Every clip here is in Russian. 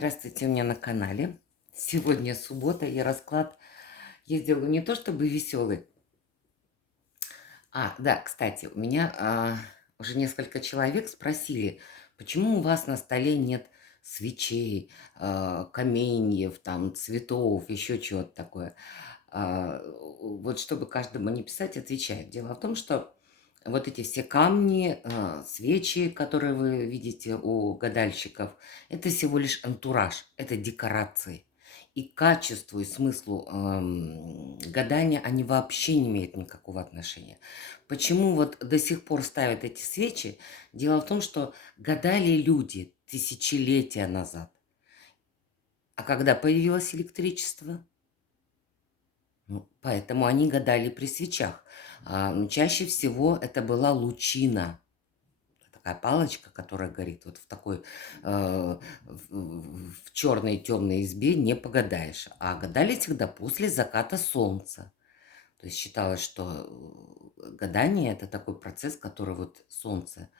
Здравствуйте, у меня на канале. Сегодня суббота, и расклад я сделаю не то чтобы веселый. Да, кстати, у меня уже несколько человек спросили, почему у вас на столе нет свечей, каменьев, там, цветов, еще чего-то такое. Вот чтобы каждому не писать, отвечаю. Дело в том, что вот эти все камни, свечи, которые вы видите у гадальщиков, это всего лишь антураж, это декорации. И к качеству и смыслу гадания они вообще не имеют никакого отношения. Почему вот до сих пор ставят эти свечи? Дело в том, что гадали люди тысячелетия назад. А когда появилось электричество? Ну, поэтому они гадали при свечах. Чаще всего это была лучина. Такая палочка, которая горит вот в такой в черной темной избе не погадаешь. А гадали всегда после заката солнца. То есть считалось, что гадание это такой процесс, который вот солнце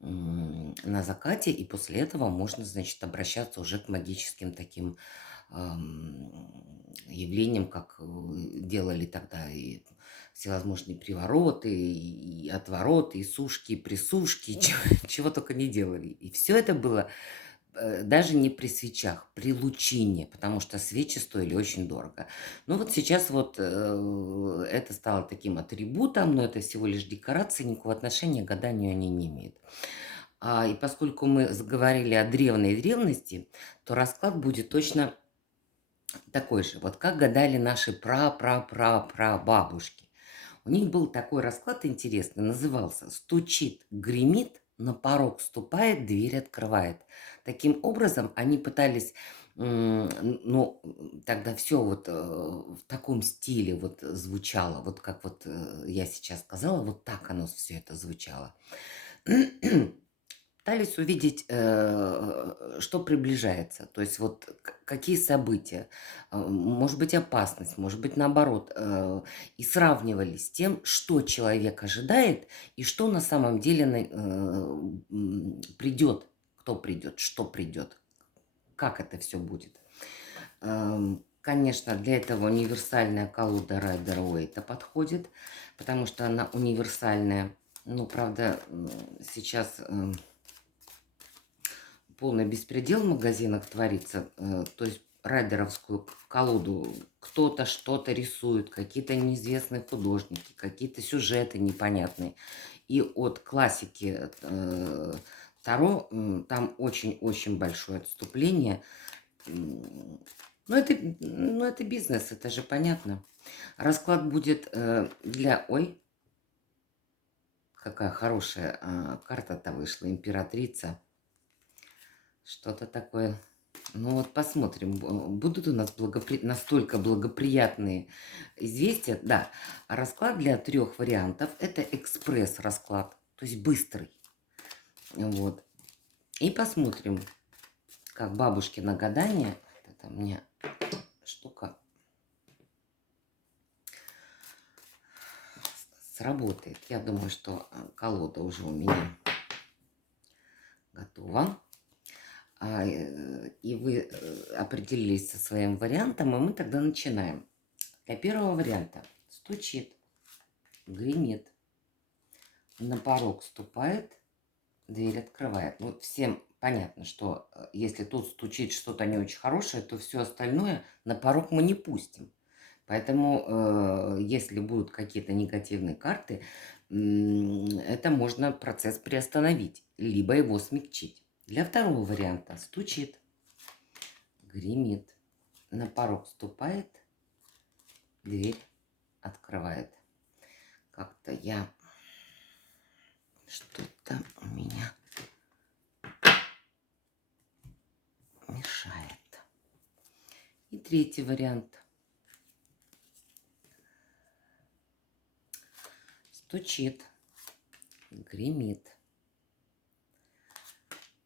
на закате, и после этого можно, значит, обращаться уже к магическим таким явлениям, как делали тогда и всевозможные привороты, и отвороты, и сушки, и присушки, чего только не делали. И все это было даже не при свечах, при лучине, потому что свечи стоили очень дорого. Но вот сейчас вот это стало таким атрибутом, но это всего лишь декорация, никакого отношения к гаданию они не имеют. И поскольку мы заговорили о древней древности, то расклад будет точно такой же. Вот как гадали наши пра-пра-пра-пра-бабушки. У них был такой расклад интересный, назывался «Стучит, гремит, на порог ступает, дверь открывает». Таким образом, они пытались, ну, тогда все вот в таком стиле вот звучало, вот как вот я сейчас сказала, вот так оно все это звучало. Пытались увидеть, что приближается, то есть вот какие события, может быть опасность, может быть наоборот, и сравнивали с тем, что человек ожидает и что на самом деле придет, кто придет, что придет, как это все будет. Конечно, для этого универсальная колода Райдер Уэйта подходит, потому что она универсальная. Ну, правда, сейчас полный беспредел в магазинах творится. То есть райдеровскую колоду кто-то что-то рисует, какие-то неизвестные художники, какие-то сюжеты непонятные. И от классики Таро там очень-очень большое отступление. Ну, это бизнес, это же понятно. Расклад будет для... Ой, какая хорошая карта-то вышла, императрица. Что-то такое. Ну вот посмотрим, будут у нас настолько благоприятные известия. Да, расклад для 3 вариантов. Это экспресс-расклад, то есть быстрый. Вот. И посмотрим, как бабушкино гадание. Это у меня штука сработает. Я думаю, что колода уже у меня готова. И вы определились со своим вариантом, и мы тогда начинаем. Для первого варианта стучит, гремит, на порог ступает, дверь открывает. Ну, всем понятно, что если тут стучит что-то не очень хорошее, то все остальное на порог мы не пустим. Поэтому, если будут какие-то негативные карты, это можно процесс приостановить, либо его смягчить. Для второго варианта стучит, гремит, на порог ступает, дверь открывает. Как-то я... Что-то у меня мешает. И третий вариант. Стучит, гремит,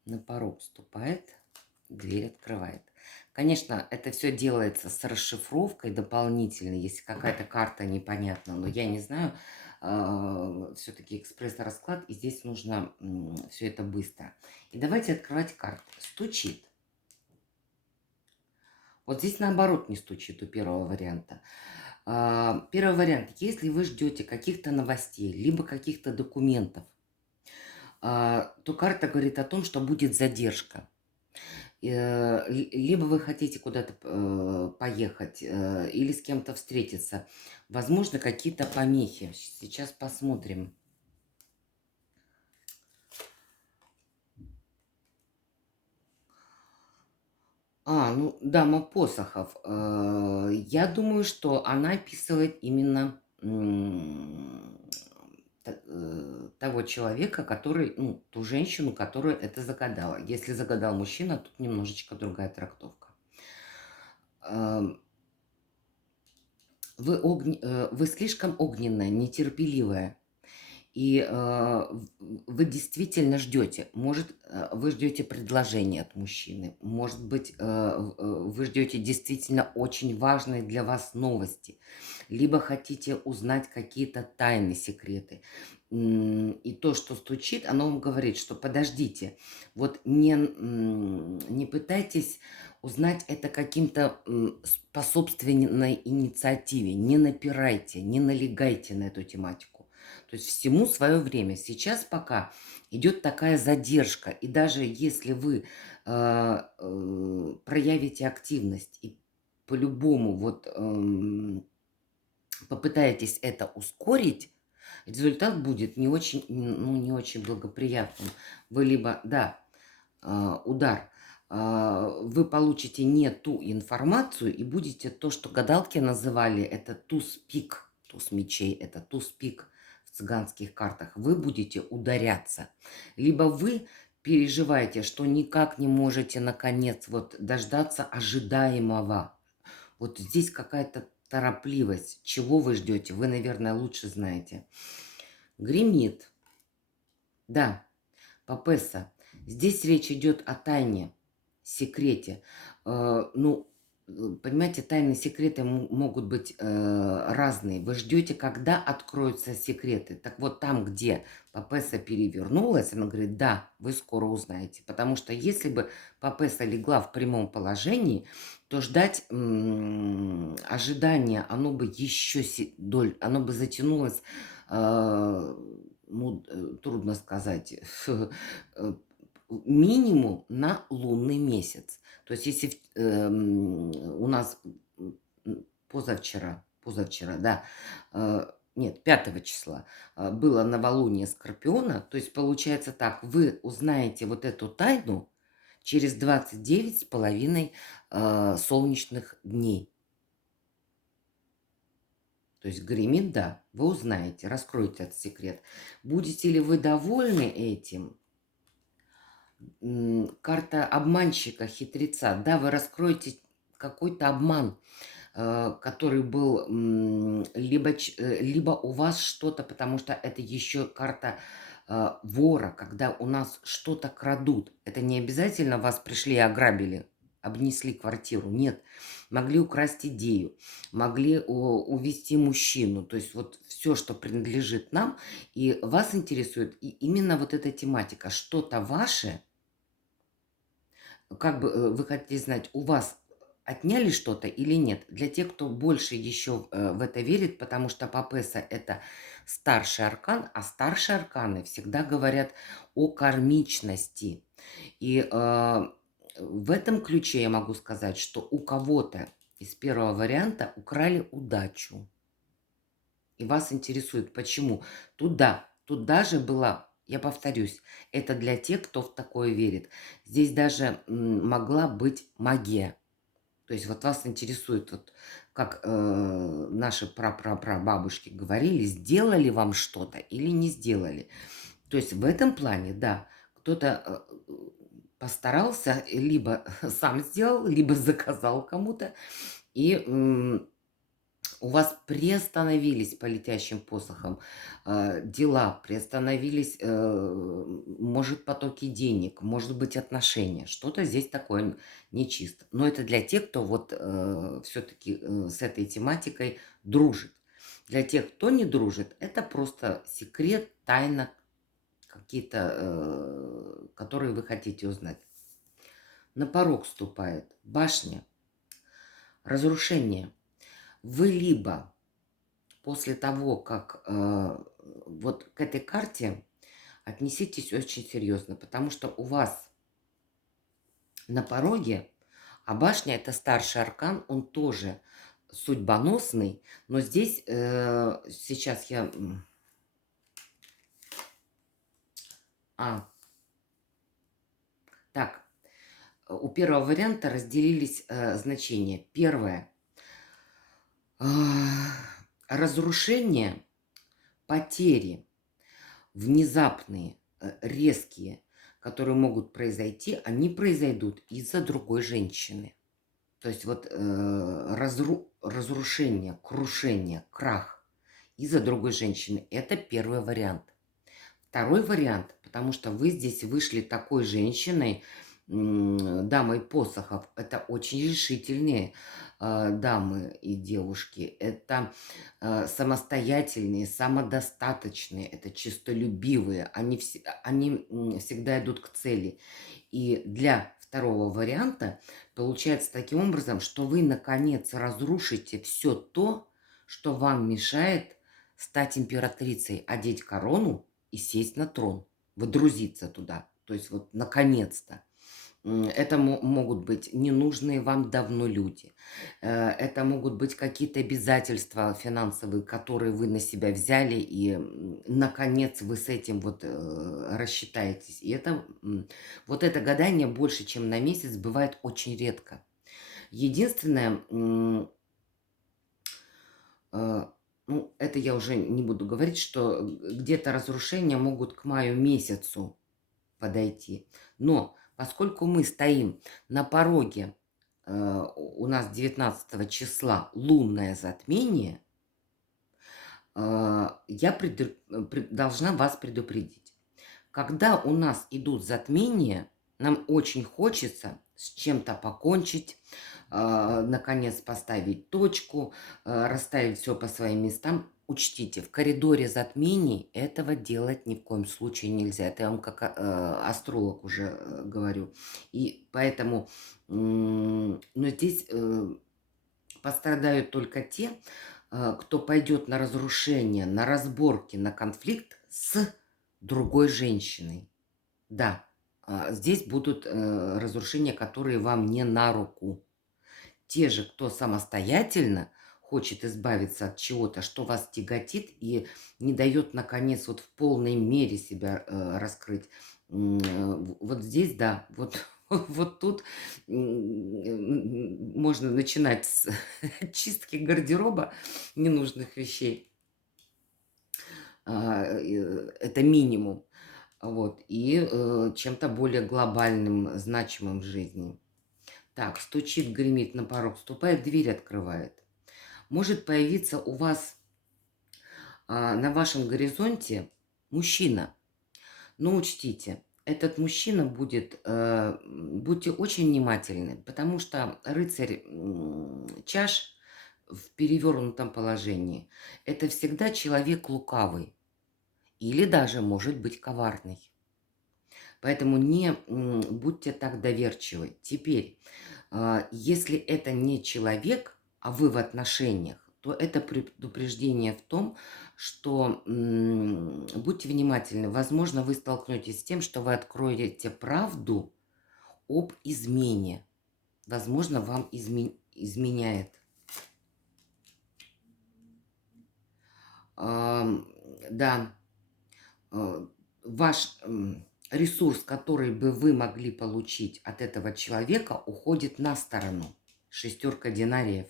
на порог ступает, дверь открывает. Конечно, это все делается с расшифровкой дополнительной, если какая-то карта непонятна, но я не знаю, все-таки экспресс-расклад, и здесь нужно все это быстро. И давайте открывать карты. Стучит, Вот здесь наоборот не стучит у первого варианта. Первый вариант. Если вы ждете каких-то новостей, либо каких-то документов, то карта говорит о том, что будет задержка. Либо вы хотите куда-то поехать, или с кем-то встретиться. Возможно, какие-то помехи. Сейчас посмотрим. Ну, дама посохов. Я думаю, что она описывает именно того человека, который, ну, ту женщину, которая это загадала. Если загадал мужчина, тут немножечко другая трактовка. Ам, Вы слишком огненная, нетерпеливая. И вы действительно ждете. Может, вы ждете предложения от мужчины. Может быть, вы ждете действительно очень важные для вас новости. Либо хотите узнать какие-то тайны, секреты. И то, что стучит, оно вам говорит, что подождите, вот не пытайтесь узнать это каким-то по собственной инициативе. Не напирайте, не налегайте на эту тематику. То есть всему свое время. Сейчас пока идет такая задержка. И даже если вы проявите активность и по-любому вот попытаетесь это ускорить, результат будет не очень, ну, не очень благоприятным. Вы либо, да, удар, вы получите не ту информацию и будете то, что гадалки называли, это туз-пик, туз мечей, это туз-пик в цыганских картах. Вы будете ударяться. Либо вы переживаете, что никак не можете, наконец, вот дождаться ожидаемого. Вот здесь какая-то торопливость. Чего вы ждете? Вы, наверное, лучше знаете. Гремит. Да, Папесса. Здесь речь идет о тайне, секрете. Ну, понимаете, тайны, секреты могут быть разные. Вы ждете, когда откроются секреты. Так вот, там, где Папесса перевернулась, она говорит, да, вы скоро узнаете. Потому что если бы Папесса легла в прямом положении, то ждать ожидания, оно бы еще оно бы затянулось, ну, трудно сказать, минимум на лунный месяц. То есть если у нас позавчера, да, нет, 5 числа было новолуние Скорпиона, то есть получается так, вы узнаете вот эту тайну через 29,5 солнечных дней. То есть гремит, да, вы узнаете, раскроете этот секрет. Будете ли вы довольны этим? Карта обманщика, хитреца. Да, вы раскроете какой-то обман, который был либо у вас что-то, потому что это еще карта вора, когда у нас что-то крадут. Это не обязательно вас пришли и ограбили, обнесли квартиру. Нет, могли украсть идею, могли увести мужчину. То есть вот все, что принадлежит нам, и вас интересует именно вот эта тематика. Что-то ваше, как бы вы хотите знать, у вас отняли что-то или нет? Для тех, кто больше еще в это верит, потому что Папесса – это старший аркан, а старшие арканы всегда говорят о кармичности. И в этом ключе я могу сказать, что у кого-то из первого варианта украли удачу. И вас интересует, почему? Тут даже была, я повторюсь, это для тех, кто в такое верит. Здесь даже могла быть магия. То есть вот вас интересует, вот как наши прапрапрабабушки говорили, сделали вам что-то или не сделали. То есть в этом плане, да, кто-то постарался, либо сам сделал, либо заказал кому-то, и у вас приостановились по летящим посохам дела, приостановились, может, потоки денег, может быть, отношения. Что-то здесь такое нечисто. Но это для тех, кто вот все-таки с этой тематикой дружит. Для тех, кто не дружит, это просто секрет, тайна, которые вы хотите узнать. На порог ступает башня. разрушение. Вы либо после того, как вот к этой карте отнеситесь очень серьезно, потому что у вас на пороге, а башня это старший аркан, он тоже судьбоносный, но здесь сейчас я... Так, у первого варианта разделились значения. Первое. Разрушение, потери, внезапные, резкие, которые могут произойти, они произойдут из-за другой женщины. То есть вот разрушение, крушение, крах из-за другой женщины. Это первый вариант. Второй вариант, потому что вы здесь вышли такой женщиной, дамой посохов. Это очень решительные дамы и девушки. Это самостоятельные, самодостаточные, это честолюбивые. Они всегда идут к цели. И для второго варианта получается таким образом, что вы наконец разрушите все то, что вам мешает стать императрицей, одеть корону и сесть на трон, водрузиться туда. То есть вот наконец-то. Это могут быть ненужные вам давно люди. Это могут быть какие-то обязательства финансовые, которые вы на себя взяли, и наконец вы с этим вот рассчитаетесь. И это, вот это гадание больше, чем на месяц, бывает очень редко. Единственное, ну, это я уже не буду говорить, что где-то разрушения могут к маю месяцу подойти. Но поскольку мы стоим на пороге, у нас 19 числа лунное затмение, я должна вас предупредить. Когда у нас идут затмения, нам очень хочется с чем-то покончить, наконец поставить точку, расставить все по своим местам. Учтите, в коридоре затмений этого делать ни в коем случае нельзя. Это я вам как астролог уже говорю. И поэтому, но здесь пострадают только те, кто пойдет на разрушение, на разборки, на конфликт с другой женщиной. Да, здесь будут разрушения, которые вам не на руку. Те же, кто самостоятельно хочет избавиться от чего-то, что вас тяготит и не дает, наконец, вот в полной мере себя раскрыть. Вот здесь, да, вот, вот тут можно начинать с чистки гардероба ненужных вещей. Это минимум. Вот, и чем-то более глобальным, значимым в жизни. Так, стучит, гремит на порог, ступает, дверь открывает. Может появиться у вас на вашем горизонте мужчина. Но учтите, этот мужчина будет, будьте очень внимательны, потому что рыцарь чаш в перевернутом положении – это всегда человек лукавый или даже может быть коварный. Поэтому не будьте так доверчивы. Теперь, если это не человек, а вы в отношениях, то это предупреждение в том, что будьте внимательны. Возможно, вы столкнетесь с тем, что вы откроете правду об измене. Возможно, вам изменяет. Да, ваш ресурс, который бы вы могли получить от этого человека, уходит на сторону. Шестерка динариев.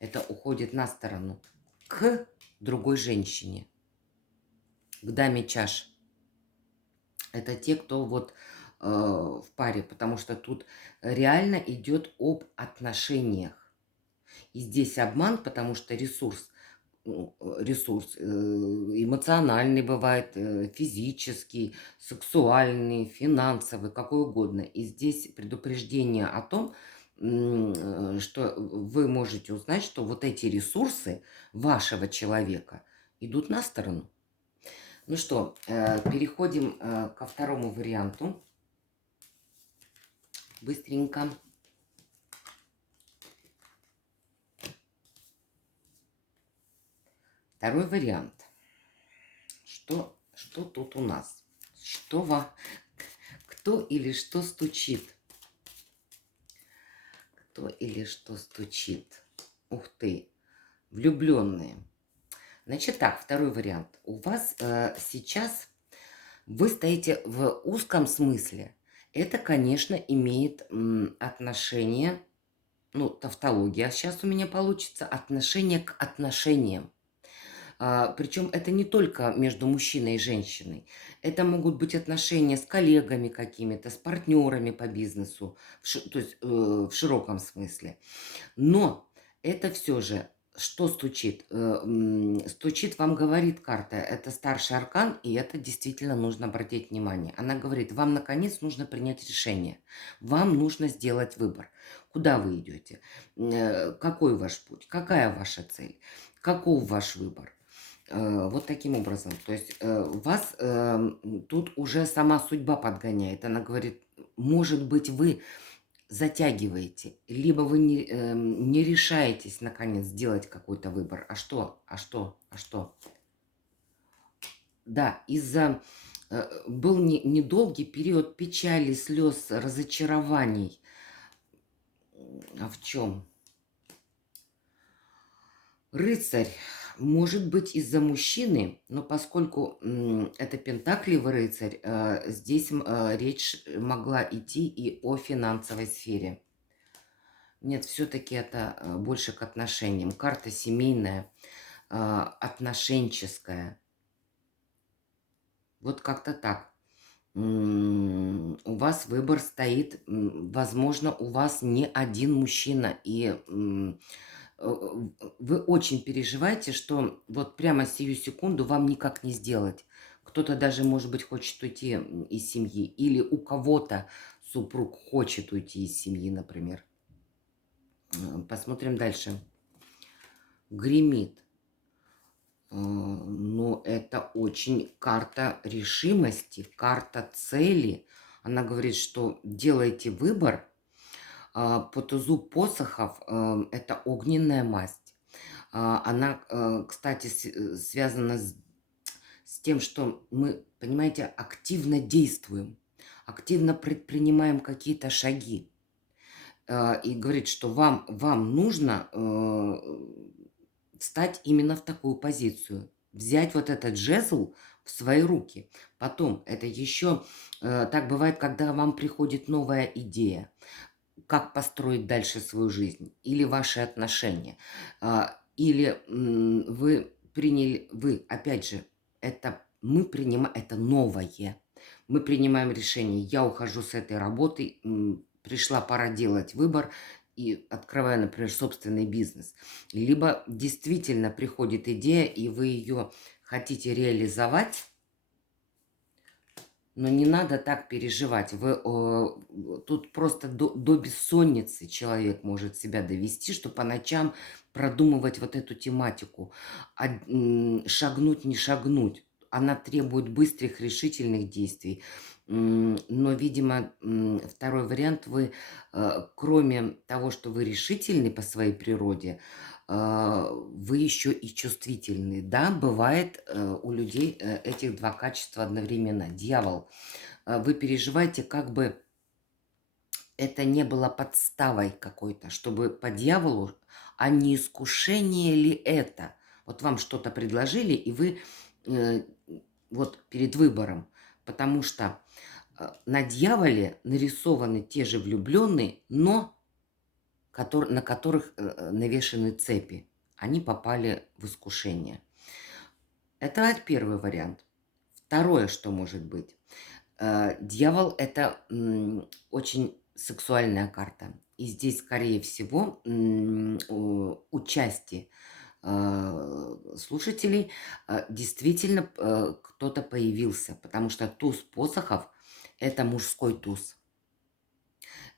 Это уходит на сторону. К другой женщине. К даме чаш. Это те, кто вот в паре. Потому что тут реально идет об отношениях. И здесь обман, потому что ресурс эмоциональный бывает, физический, сексуальный, финансовый, какой угодно. И здесь предупреждение о том, что вы можете узнать, что вот эти ресурсы вашего человека идут на сторону. Ну что, переходим ко второму варианту. Быстренько. Второй вариант. Что тут у нас? Кто или что стучит? Кто или что стучит? Ух ты, влюбленные. Значит так, второй вариант. У вас сейчас вы стоите в узком смысле. Это, конечно, имеет отношение, ну, тавтология сейчас у меня получится, отношение к отношениям. Причем это не только между мужчиной и женщиной. Это могут быть отношения с коллегами какими-то, с партнерами по бизнесу, то есть в широком смысле. Но это все же, что стучит? Стучит, вам говорит карта, это старший аркан, и это действительно нужно обратить внимание. Она говорит, вам наконец нужно принять решение, вам нужно сделать выбор. Куда вы идете? Какой ваш путь? Какая ваша цель? Каков ваш выбор? Вот таким образом. То есть вас тут уже сама судьба подгоняет. Она говорит, может быть, вы затягиваете, либо вы не решаетесь, наконец, сделать какой-то выбор. А что? А что? А что? Да, был недолгий период печали, слез, разочарований. А в чем? Рыцарь. Может быть, из-за мужчины, но поскольку это пентаклевый рыцарь, здесь речь могла идти и о финансовой сфере. Нет, все-таки это больше к отношениям. Карта семейная, отношенческая. Вот как-то так. У вас выбор стоит, возможно, у вас не один мужчина, и вы очень переживаете, что вот прямо сию секунду вам никак не сделать. Кто-то даже, может быть, хочет уйти из семьи, или у кого-то супруг хочет уйти из семьи, например. Посмотрим дальше. Гремит. Ну, это очень карта решимости, карта цели. Она говорит, что делайте выбор. По тузу посохов это огненная масть. Она, кстати, связана с тем, что мы, понимаете, активно действуем, активно предпринимаем какие-то шаги. И говорит, что вам нужно встать именно в такую позицию, взять вот этот жезл в свои руки. Потом, это еще так бывает, когда вам приходит новая идея, как построить дальше свою жизнь, или ваши отношения, или опять же, мы принимаем, это новое, мы принимаем решение, я ухожу с этой работы, пришла пора делать выбор, и открываю, например, собственный бизнес. Либо действительно приходит идея, и вы ее хотите реализовать, но не надо так переживать. Тут просто до бессонницы человек может себя довести, что по ночам продумывать вот эту тематику. Шагнуть, не шагнуть. Она требует быстрых, решительных действий. Но, видимо, второй вариант, вы, кроме того, что вы решительны по своей природе, вы еще и чувствительны. Да, бывает у людей этих два качества одновременно. Дьявол, вы переживаете, как бы это не было подставой какой-то, чтобы по дьяволу, а не искушение ли это? Вот вам что-то предложили, и вы вот перед выбором, потому что на дьяволе нарисованы те же влюбленные, но на которых навешаны цепи. Они попали в искушение. Это первый вариант. Второе, что может быть. Дьявол – это очень сексуальная карта. И здесь, скорее всего, у части слушателей действительно кто-то появился, потому что туз посохов – это мужской туз.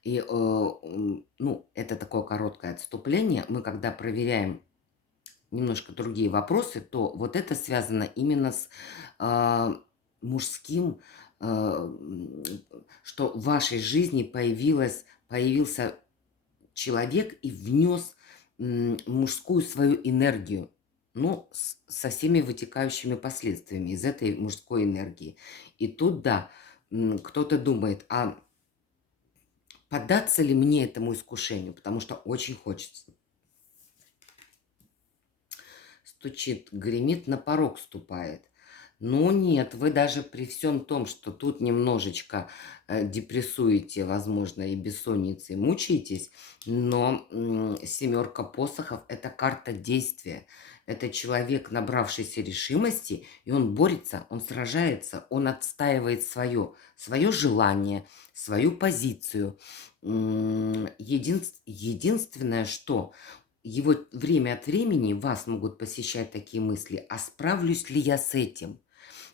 И, ну, это такое короткое отступление. Мы, когда проверяем немножко другие вопросы, то вот это связано именно с мужским, что в вашей жизни появился человек и внес мужскую свою энергию. ну, со всеми вытекающими последствиями из этой мужской энергии. И тут, да, кто-то думает, а поддаться ли мне этому искушению, потому что очень хочется. Стучит, гремит, на порог ступает. Но нет, вы даже при всем том, что тут немножечко депрессуете, возможно, и бессонницей мучаетесь, но семерка посохов– это карта действия. Это человек, набравшийся решимости, и он борется, он сражается, он отстаивает свое желание, свою позицию. Единственное, что его время от времени вас могут посещать такие мысли, а справлюсь ли я с этим?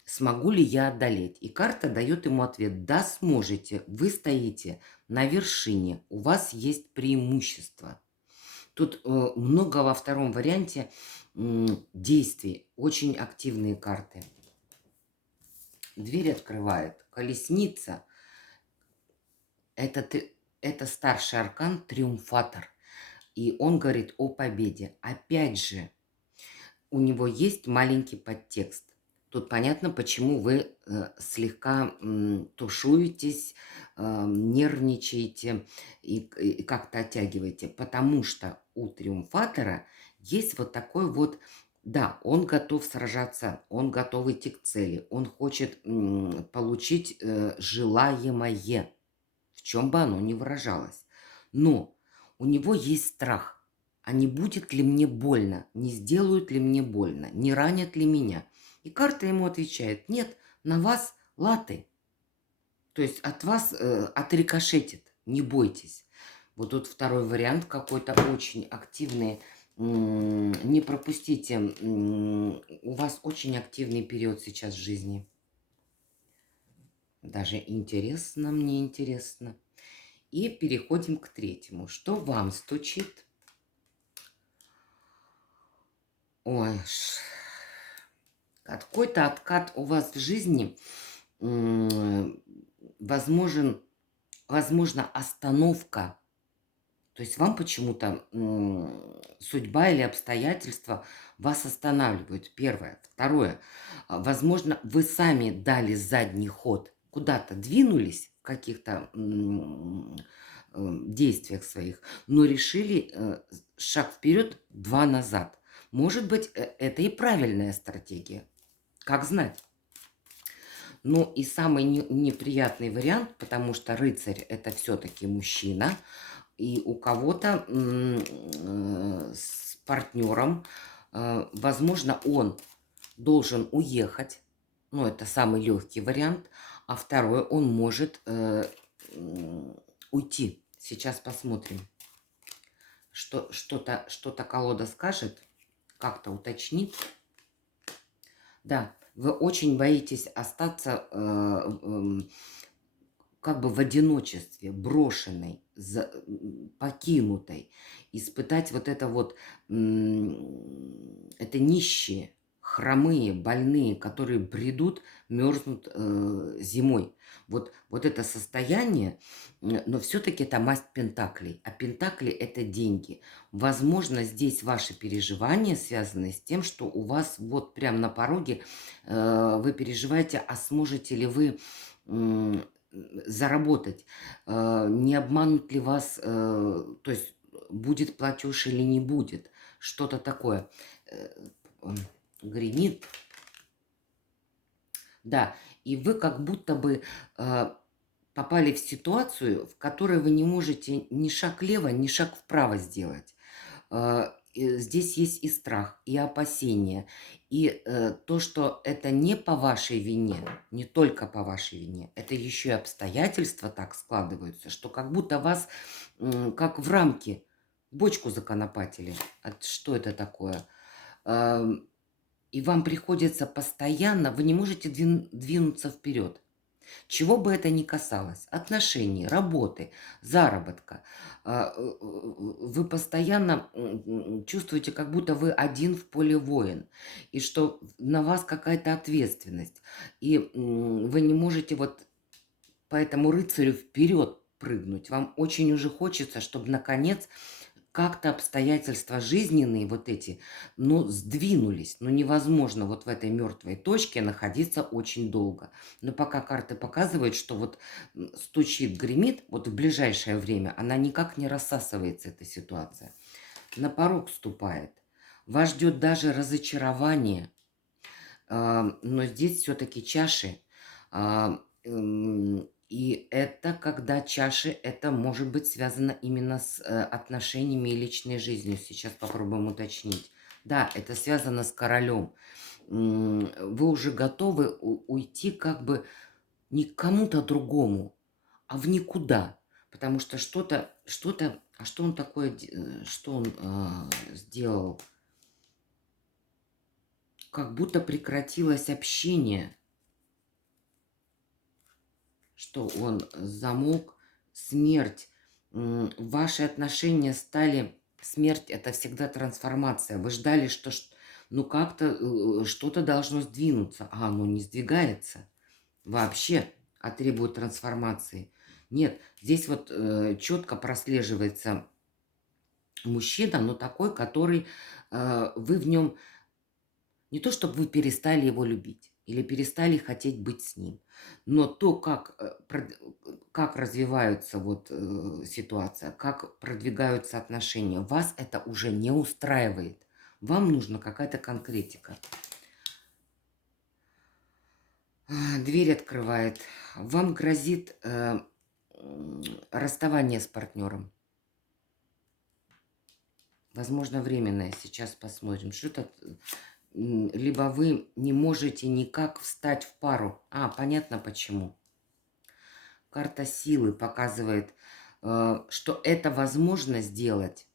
Смогу ли я одолеть? И карта дает ему ответ: да, сможете, вы стоите на вершине, у вас есть преимущество. Тут много во втором варианте действий, очень активные карты. Дверь открывает колесница. Это старший аркан, триумфатор. И он говорит о победе. Опять же, у него есть маленький подтекст. Тут понятно, почему вы слегка тушуетесь, нервничаете и как-то оттягиваете. Потому что у триумфатора есть вот такой вот, да, он готов сражаться, он готов идти к цели, он хочет получить желаемое, в чем бы оно ни выражалось. Но у него есть страх. А не будет ли мне больно? Не сделают ли мне больно? Не ранят ли меня? И карта ему отвечает: нет, на вас латы. То есть от вас отрикошетит. Не бойтесь. Вот тут второй вариант какой-то очень активный. Не пропустите. У вас очень активный период сейчас в жизни. Даже интересно, мне интересно. И переходим к третьему. Что вам стучит? Ой, какой-то откат у вас в жизни, возможно, остановка. То есть вам почему-то судьба или обстоятельства вас останавливают. Первое. Второе. Возможно, вы сами дали задний ход, куда-то двинулись в каких-то действиях своих, но решили шаг вперед, два назад. Может быть, это и правильная стратегия. Как знать? Ну и самый неприятный вариант, потому что рыцарь это все-таки мужчина, и у кого-то с партнером, возможно, он должен уехать. Ну, это самый легкий вариант. А второй, он может уйти. Сейчас посмотрим. Что-то колода скажет, как-то уточнит. Да, вы очень боитесь остаться как бы в одиночестве, брошенной, покинутой, испытать вот это вот, это нищие, хромые, больные, которые бредут, мерзнут зимой. Вот это состояние, но все-таки это масть пентаклей. А пентакли– это деньги. Возможно, здесь ваши переживания связаны с тем, что у вас вот прямо на пороге вы переживаете, а сможете ли вы заработать, не обманут ли вас, то есть будет платеж или не будет, что-то такое. Гремит. Да, и вы как будто бы попали в ситуацию, в которой вы не можете ни шаг влево, ни шаг вправо сделать. Здесь есть и страх, и опасения, и то, что это не по вашей вине, не только по вашей вине, это еще и обстоятельства так складываются, что как будто вас как в рамке бочку законопатили. Что это такое? И вам приходится постоянно, вы не можете двинуться вперед. Чего бы это ни касалось, отношений, работы, заработка, вы постоянно чувствуете, как будто вы один в поле воин, и что на вас какая-то ответственность, и вы не можете вот по этому рыцарю вперед прыгнуть. Вам очень уже хочется, чтобы наконец как-то обстоятельства жизненные вот эти, ну, сдвинулись. Ну, невозможно вот в этой мертвой точке находиться очень долго. Но пока карты показывают, что вот стучит, гремит, вот в ближайшее время она никак не рассасывается, эта ситуация. На порог ступает. Вас ждет даже разочарование, но здесь все-таки чаши. И это, когда чаши, это может быть связано именно с отношениями и личной жизнью. Сейчас попробуем уточнить. Да, это связано с королем. Вы уже готовы уйти как бы не к кому-то другому, а в никуда. Потому что а что он такое, что он сделал? Как будто прекратилось общение, что он замолк, смерть. Ваши отношения стали... Смерть– это всегда трансформация. Вы ждали, что ну как-то что-то должно сдвинуться, а оно не сдвигается вообще, а требует трансформации. Нет, здесь вот четко прослеживается мужчина, но такой, который вы в нем... Не то, чтобы вы перестали его любить или перестали хотеть быть с ним, но то, как развивается вот ситуация, как продвигаются отношения, вас это уже не устраивает. Вам нужна какая-то конкретика. Дверь открывает. Вам грозит расставание с партнером. Возможно, временное. Сейчас посмотрим. Что это? Либо вы не можете никак встать в пару. Понятно почему. Карта силы показывает, что это возможно сделать,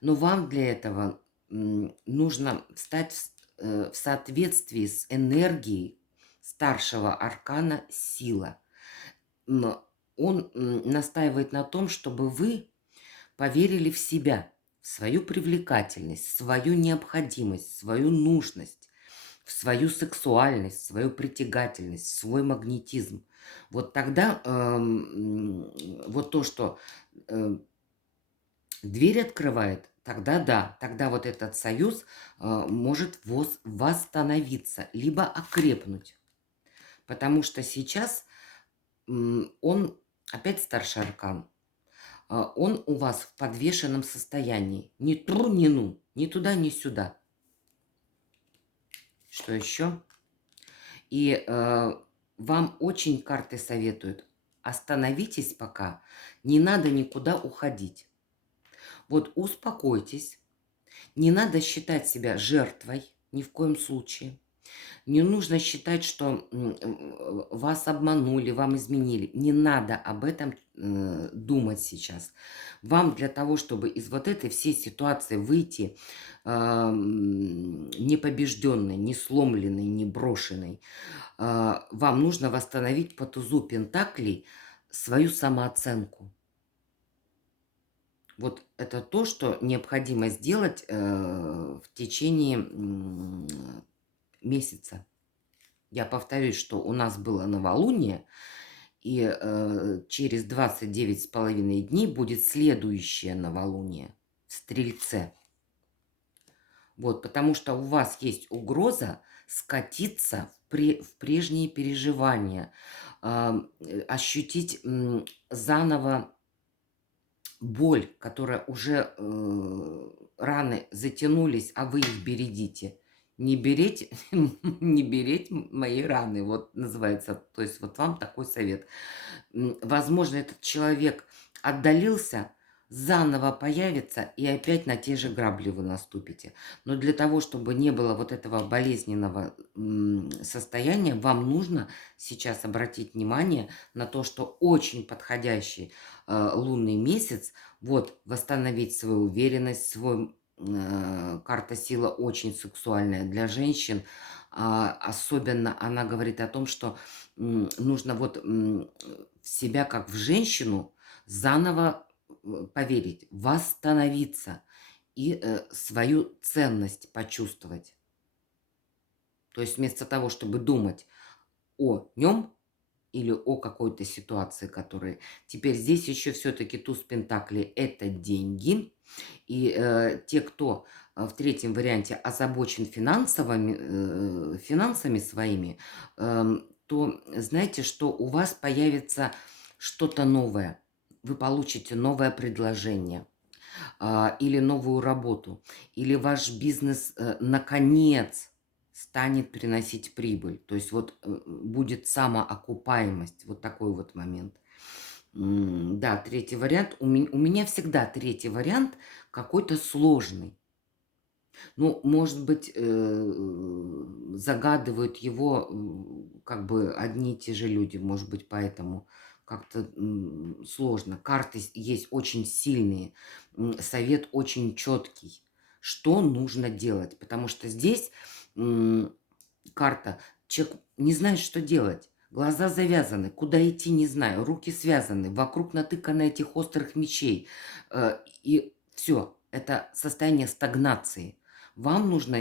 но вам для этого нужно встать в соответствии с энергией старшего аркана сила. Он настаивает на том, чтобы вы поверили в себя, в свою привлекательность, в свою необходимость, в свою нужность, в свою сексуальность, в свою притягательность, в свой магнетизм. Вот тогда вот то, что дверь открывает, тогда да, тогда вот этот союз может восстановиться, либо окрепнуть. Потому что сейчас он, опять старший аркан, он у вас в подвешенном состоянии. Ни тру, ни ну, ни туда, ни сюда. Что еще? И вам очень карты советуют. Остановитесь пока. Не надо никуда уходить. Вот успокойтесь. Не надо считать себя жертвой. Ни в коем случае. Не нужно считать, что вас обманули, вам изменили. Не надо об этом думать сейчас. Вам для того, чтобы из вот этой всей ситуации выйти не побежденной, не сломленной, не брошенной, вам нужно восстановить по тузу пентаклей свою самооценку. Вот это то, что необходимо сделать в течение месяца. Я повторюсь, что у нас было новолуние, и через 29,5 дней будет следующее новолуние в Стрельце. Вот, потому что у вас есть угроза скатиться в прежние переживания, ощутить заново боль, которая уже раны затянулись, а вы их бередите. Не береть, не береть мои раны, вот называется. То есть вот вам такой совет. Возможно, этот человек отдалился, заново появится, и опять на те же грабли вы наступите. Но для того, чтобы не было вот этого болезненного состояния, вам нужно сейчас обратить внимание на то, что очень подходящий лунный месяц, вот, восстановить свою уверенность, свой... Карта сила очень сексуальная для женщин. Особенно она говорит о том, что нужно вот в себя как в женщину заново поверить, восстановиться и свою ценность почувствовать. То есть вместо того, чтобы думать о нем или о какой-то ситуации, которая... Теперь здесь еще все-таки туз пентаклей – это деньги. И те, кто в третьем варианте озабочен финансами своими, то знаете, что у вас появится что-то новое. Вы получите новое предложение или новую работу, или ваш бизнес наконец станет приносить прибыль. То есть вот будет самоокупаемость, вот такой вот момент. Да, третий вариант. У меня всегда третий вариант какой-то сложный. Ну, может быть, загадывают его как бы одни и те же люди, может быть, поэтому как-то сложно. Карты есть очень сильные, совет очень четкий, что нужно делать, потому что здесь карта, человек не знает, что делать. Глаза завязаны, куда идти не знаю, руки связаны, вокруг натыкано этих острых мечей. И все, это состояние стагнации. Вам нужно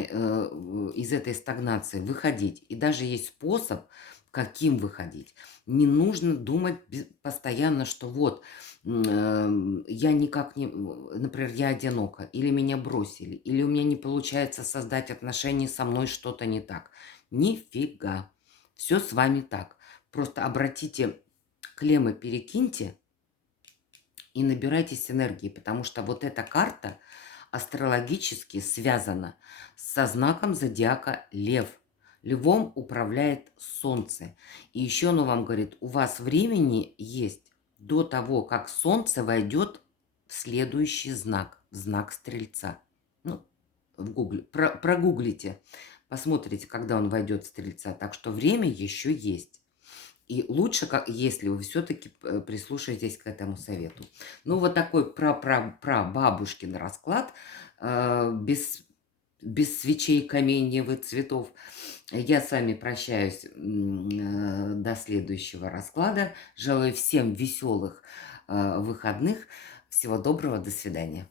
из этой стагнации выходить. И даже есть способ, каким выходить. Не нужно думать постоянно, что вот я никак не, например, я одинока, или меня бросили, или у меня не получается создать отношения со мной, что-то не так. Нифига. Все с вами так. Просто обратите клеммы, перекиньте и набирайтесь энергии, потому что вот эта карта астрологически связана со знаком зодиака Лев. Львом управляет Солнце. И еще оно вам говорит, у вас времени есть до того, как Солнце войдет в следующий знак, в знак Стрельца. Ну, в гугле, прогуглите, посмотрите, когда он войдет в Стрельца. Так что время еще есть. И лучше, если вы все-таки прислушаетесь к этому совету. Ну, вот такой бабушкин расклад, без свечей, каменьев и цветов. Я с вами прощаюсь до следующего расклада. Желаю всем веселых выходных. Всего доброго, до свидания.